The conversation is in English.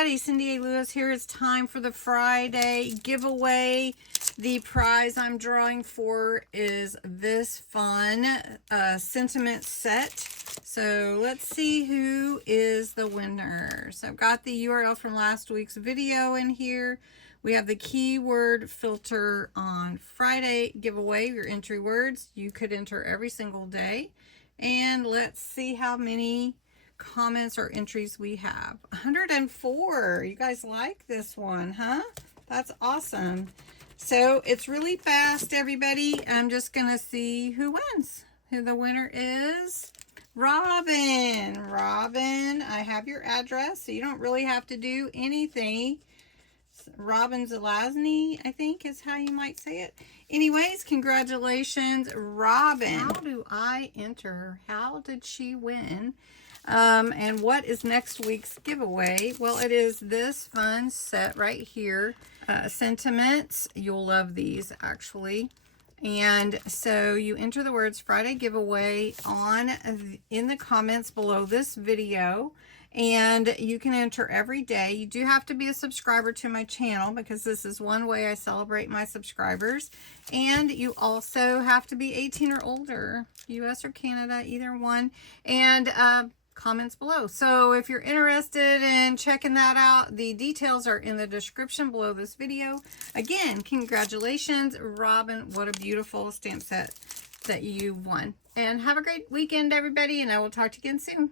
everybody, CindyALewis here. It's time for the Friday giveaway. The prize I'm drawing for is this fun sentiment set. So let's see who is the winner. So I've got the URL from last week's video in here. We have the keyword filter on Friday giveaway, your entry words. You could enter every single day. And let's see how many comments or entries we have. 104. You guys like this one, huh? That's awesome. So it's really fast, everybody. I'm just gonna see who wins. Who the winner is. Robin. Robin, I have your address, so you don't really have to do anything. Robin Zelazny, I think is how you might say it. Anyways, congratulations, Robin. How do I enter her? How did she win? And what is next week's giveaway? Well, it is this fun set right here. Sentiments. You'll love these, actually. And so you enter the words Friday giveaway in the comments below this video. And you can enter every day. You do have to be a subscriber to my channel because this is one way I celebrate my subscribers. And you also have to be 18 or older, US or Canada, either one. And comments below. So if you're interested in checking that out, the details are in the description below this video. Again, congratulations, Robin. What a beautiful stamp set that you won. And have a great weekend, everybody, and I will talk to you again soon.